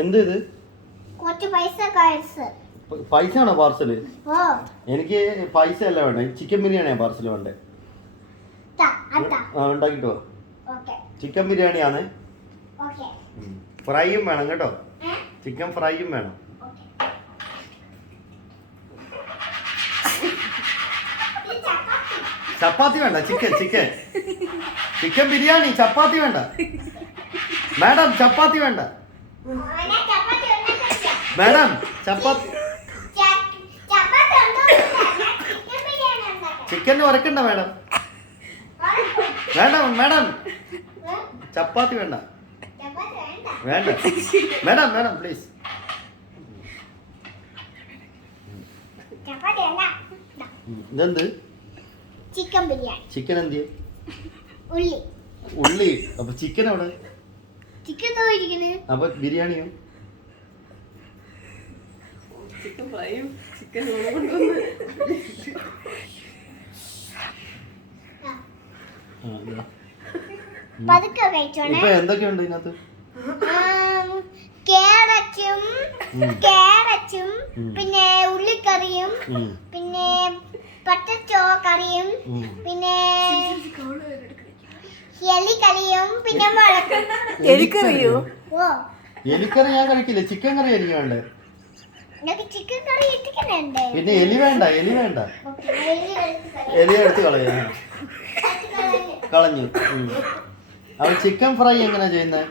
എന്ത് ഇത്? പൈസ ആണോ പാർസല്? എനിക്ക് പൈസ അല്ല വേണ്ട, ചിക്കൻ ബിരിയാണിയാ പാർസൽ വേണ്ടേ. ഉണ്ടാക്കിട്ട് പോ. ചിക്കൻ ബിരിയാണിയാണ്. ഫ്രൈയും വേണം കേട്ടോ, ചിക്കൻ ഫ്രൈയും വേണം. ചപ്പാത്തി വേണ്ട, ചിക്കൻ ചിക്കൻ ചിക്കൻ ബിരിയാണി. ചപ്പാത്തി വേണ്ട മാഡം, ചപ്പാത്തി വേണ്ട മാഡം, ചപ്പാത്തി. ചിക്കൻ ഉരക്കണ്ട മാഡം, വേണ്ട മാഡം, ചപ്പാത്തി വേണ്ട വേണ്ട മാഡം, മാഡം പ്ലീസ്. ഇതെന്ത്? ചിക്കൻ ബിരിയാണി. ചിക്കൻ എന്ത്? ഉള്ളി. ഉള്ളി. അപ്പൊ ചിക്കൻ എവിടെ? ചിക്കൻ അപ്പൊ ബിരിയാണിയോ? ചിക്കൻ ഫ്രൈയും ചിക്കൻ ഇപ്പൊ എന്തൊക്കെയുണ്ട് ഇതിനകത്ത്? ക്യാരറ്റും പിന്നെ ഉള്ളിക്കറിയും പിന്നെ പൊട്ടറ്റോ കറിയും പിന്നെ എലിക്കറിയും പിന്നെ എലിക്കറിയോ? എലിക്കറി ഞാൻ കഴിക്കില്ല, ചിക്കൻ കറി എനിക്ക് വേണ്ടേ. ചിക്കൻ കറി പിന്നെ എലി വേണ്ട, എലി വേണ്ട, എലി എടുത്ത് കളഞ്ഞു. അപ്പൊ ചിക്കൻ ഫ്രൈ എങ്ങനെയാ ചെയ്യുന്നത്?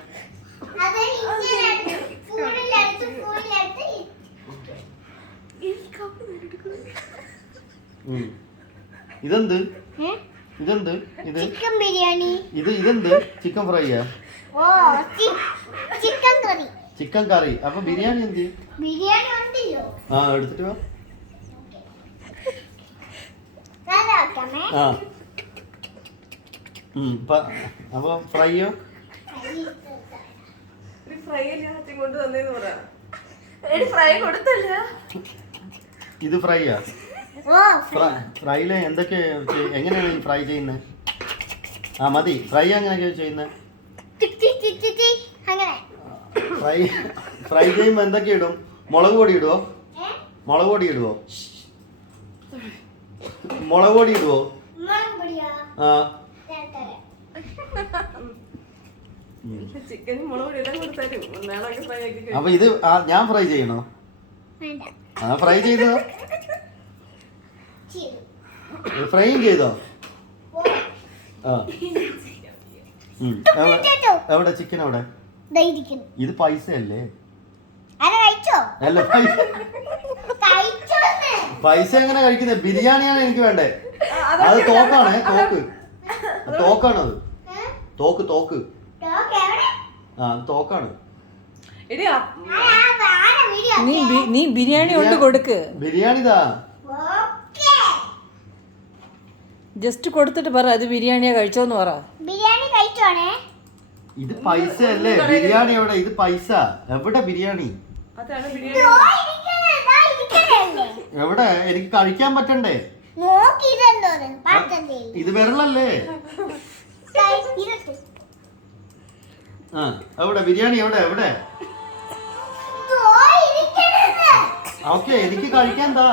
ഇതെന്ത്? ഇതെന്ത്? ഇത് ചിക്കൻ ബിരിയാണി. ഇതെന്ത്? ചിക്കൻ ഫ്രൈയാ? ചിക്കൻ കറി. ചിക്കൻ കറി. അപ്പൊ ബിരിയാണി എന്ത്? ബിരിയാണി ഉണ്ടല്ലോ. എടുത്തിട്ട് വാ. അപ്പൊ ഫ്രൈയോ? ഇത് ഫ്രൈയാ? ഫ്രൈയില് എന്തൊക്കെ എങ്ങനെയാണ് ഫ്രൈ ചെയ്യുന്നത്? മതി. ഫ്രൈ എങ്ങനെയൊക്കെയാ ചെയ്യുന്നത്? ഫ്രൈ ചെയ്യുമ്പോ എന്തൊക്കെ ഇടും? മുളക് പൊടി ഇടുവോ? മുളക് പൊടി ഇടുവോ? മുളക് പൊടി ഇടുവോ? അപ്പൊ ഇത് ഞാൻ ഫ്രൈ ചെയ്യണോ? ഫ്രൈ ചെയ്തോ? ഫ്രൈയും ചെയ്തോ? എവിടെ ചിക്കൻ? എവിടെ? ഇത് പൈസ അല്ലേ? അല്ല, പൈസ എങ്ങനെ കഴിക്കുന്നത്? ബിരിയാണിയാണ് എനിക്ക് വേണ്ടേ. അത് തോക്കാണ്, തോക്കാണത്. തോക്ക് തോക്കാണ്. നീ ബിരിയാണി കൊണ്ട് കൊടുക്ക്. ബിരിയാണിതാ. ജസ്റ്റ് കൊടുത്തിട്ട് പറ അത് ബിരിയാണിയാ കഴിച്ചോന്ന് പറ. ബിരിയാണി കഴിച്ചോണേ. ഇത് പൈസ അല്ലേ? ബിരിയാണി എവിടെ? ഇത് പൈസ എവിടെ? ബിരിയാണി എവിടെ? എനിക്ക് കഴിക്കാൻ പറ്റണ്ടേ? ഇത് വിരലല്ലേ? എവിടെ ബിരിയാണി? എവിടെ? ഓക്കെ, എനിക്ക് കഴിക്കാൻ താ.